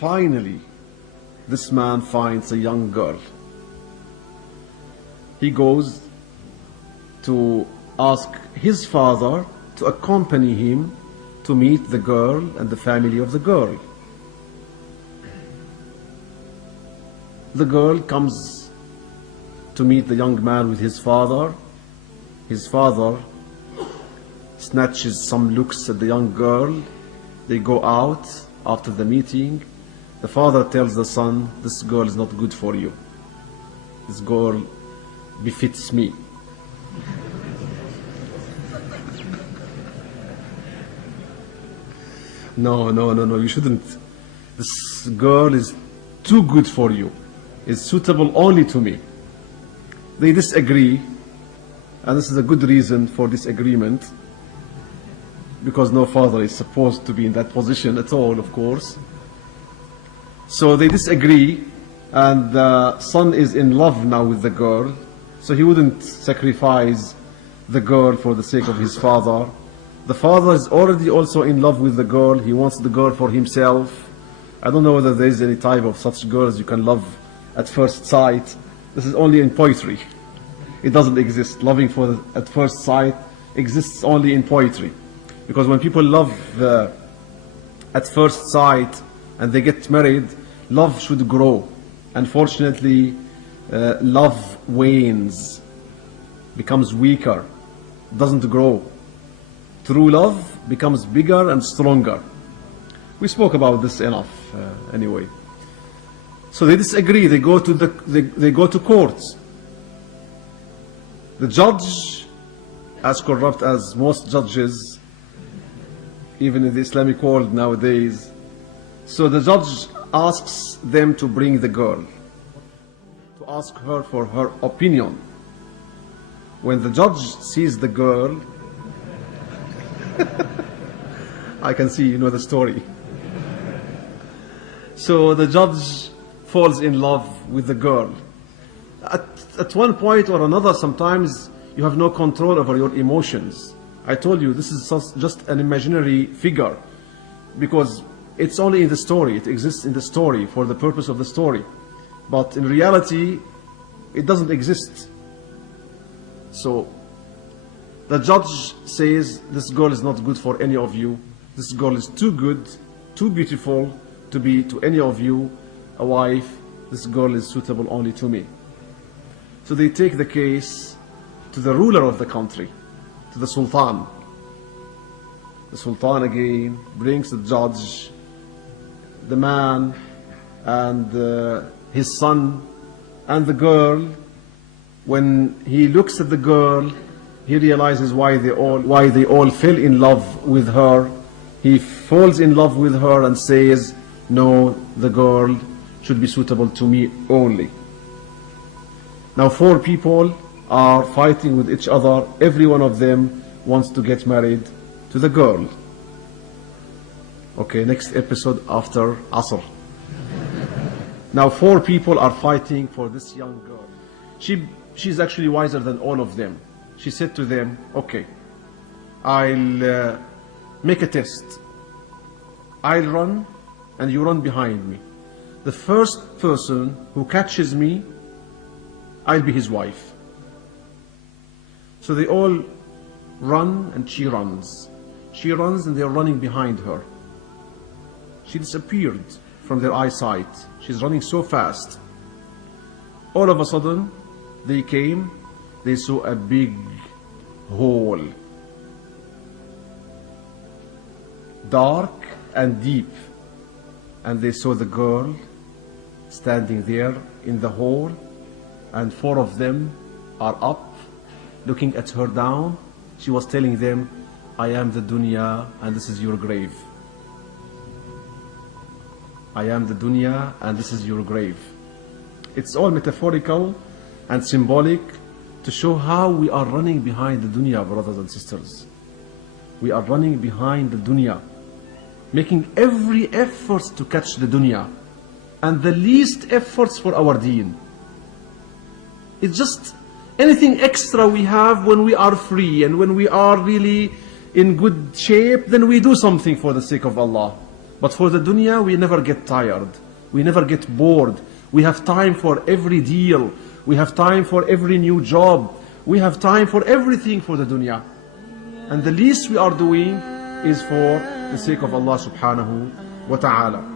Finally, this man finds a young girl. He goes to ask his father to accompany him to meet the girl and the family of the girl. The girl comes to meet the young man with his father. His father snatches some looks at the young girl. They go out after the meeting. The father tells the son, this girl is not good for you. This girl befits me. No, you shouldn't. This girl is too good for you. It's suitable only to me. They disagree, and this is a good reason for disagreement, because no father is supposed to be in that position at all, of course. So they disagree, and the son is in love now with the girl, so he wouldn't sacrifice the girl for the sake of his father. The father is already also in love with the girl. He wants the girl for himself. I don't know whether there is any type of such girls you can love at first sight. This is only in poetry. It doesn't exist. Loving at first sight exists only in poetry. Because when people love at first sight and they get married, love should grow. Unfortunately, love wanes, becomes weaker, doesn't grow. True love becomes bigger and stronger. We spoke about this enough anyway. So they disagree. They go to court. The judge, as corrupt as most judges, even in the Islamic world nowadays, so the judge asks them to bring the girl, to ask her for her opinion. When the judge sees the girl, I can see you know the story. So the judge falls in love with the girl. At one point or another, sometimes you have no control over your emotions. I told you this is just an imaginary figure, because it's only in the story. It exists in the story for the purpose of the story. But in reality, it doesn't exist. So the judge says, this girl is not good for any of you. This girl is too good, too beautiful to be to any of you a wife. This girl is suitable only to me. So they take the case to the ruler of the country, to the Sultan. The Sultan again brings the judge, the man, and his son, and the girl. When he looks at the girl, he realizes why they all fell in love with her. He falls in love with her and says, no, the girl should be suitable to me only. Now 4 people are fighting with each other. Every one of them wants to get married to the girl. Okay, next episode after Asr. Now 4 people are fighting for this young girl. She's actually wiser than all of them. She said to them, okay, I'll make a test. I'll run and you run behind me. The first person who catches me, I'll be his wife. So they all run and she runs. She runs and they're running behind her. She disappeared from their eyesight. She's running so fast. All of a sudden, they came, they saw a big hole, dark and deep, and they saw the girl standing there in the hole, and 4 of them are up, looking at her down. She was telling them, I am the dunya and this is your grave. I am the dunya and this is your grave. It's all metaphorical and symbolic to show how we are running behind the dunya, brothers and sisters. We are running behind the dunya, making every effort to catch the dunya, and the least efforts for our deen. It's just anything extra we have when we are free and when we are really in good shape, then we do something for the sake of Allah. But for the dunya, we never get tired. We never get bored. We have time for every deal. We have time for every new job. We have time for everything for the dunya. And the least we are doing is for the sake of Allah subhanahu wa ta'ala.